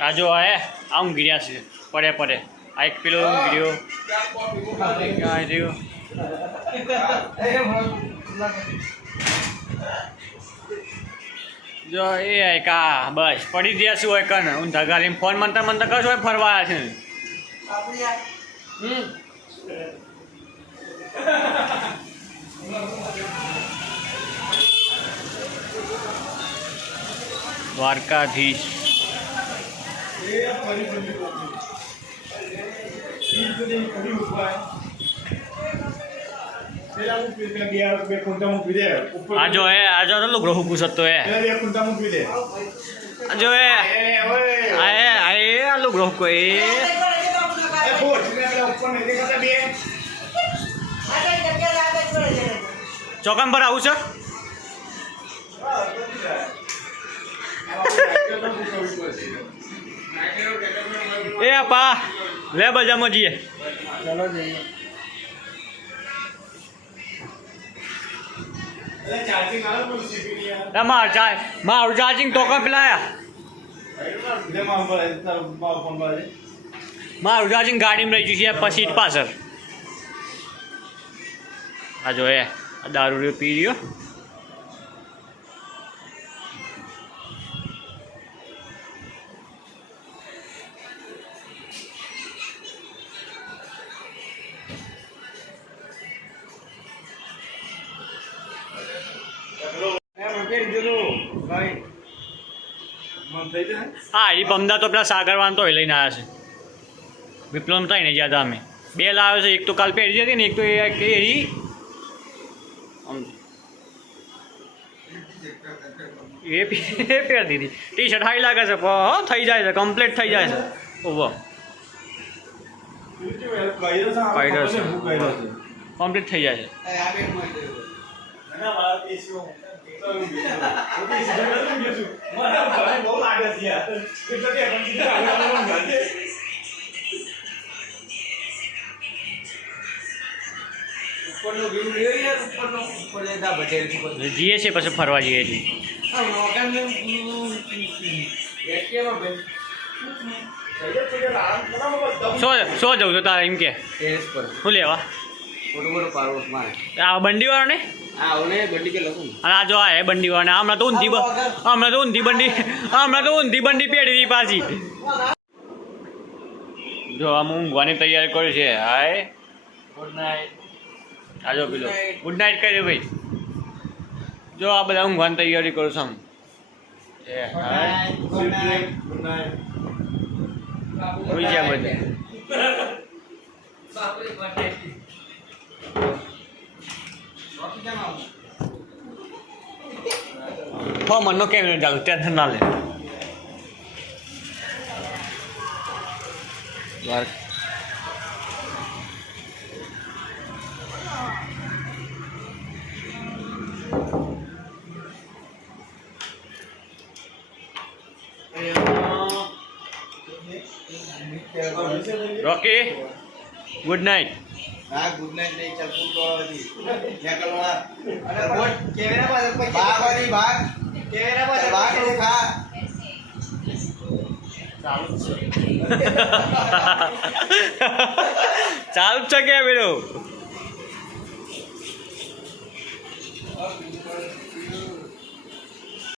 આ જો આ ઊંઘી રહ્યા છે પડે પડે. આ એક પેલો ઊંઘી રહ્યો. ક્યાં રહ્યો? જો એ કા બસ પડી ગયા શું હોય કન ઊંધા ગાડીમાં ફોન મનતા મનતા કરો છો ફરવા આવ્યા છે. દ્વારકાધીશ આજો એ આજો તો ગ્રહ પૂછતો એ આજો એ આલો ગ્રહ કોઈ ચોકમ પર આવું છે. એ પા લે બજામાં જઈએ. ચાલો જઈએ. મારું ચાર્જિંગ તો કમ પેલા મારું ચાર્જિંગ ગાડીમાં રહી ગયું છે પછી પાછળ. આ જો એ દારૂ પી રહ્યો. હા એ પમદા તો પેલા સાગરવાન તો લઈને આવ્યા છે. વિપ્લવ થઈને જ્યાં હતા અમે બે લાવ્યો છે. એક તો કાલ પહેરી હતી ને એક તો એ પહેરતી હતી. ટી શર્ટ હાઈ લાગે છે થઈ જાય છે કમ્પ્લીટ થઈ જાય છે. ઓહો કમ્પ્લીટ થઈ જાય છે. જઈએ છીએ પછી ફરવા જઈએ છીએ. શું જવું તો તારે એમ કે શું લેવા આ બંડીવાળો ને અને આ જો આ બંડીવાળો ને હમણાં તો ઊંધી બંડી પેઢી હતી પાછી. જો આમ ઊંઘવાની તૈયારી કરી છે. Hi good night. આ જો પેલો ગુડ નાઇટ કહી દે ભાઈ. જો આ બધા ઊંઘવાની તૈયારી કરું છું. હોઈ જાય બધા. મનનો કેમ નહીં ચાલુ ટેન્શન ના લે. રોકી ગુડ નાઇટ. હા ગુડ નાઇટ નહીં ચાલ ફૂલ તોડવાથી નીકળવા અને બોટ કેમેરા પાસે ભાગવાની ભાગ કેમેરા પાસે ભાગ ખા ચાલુ છે કે પેલું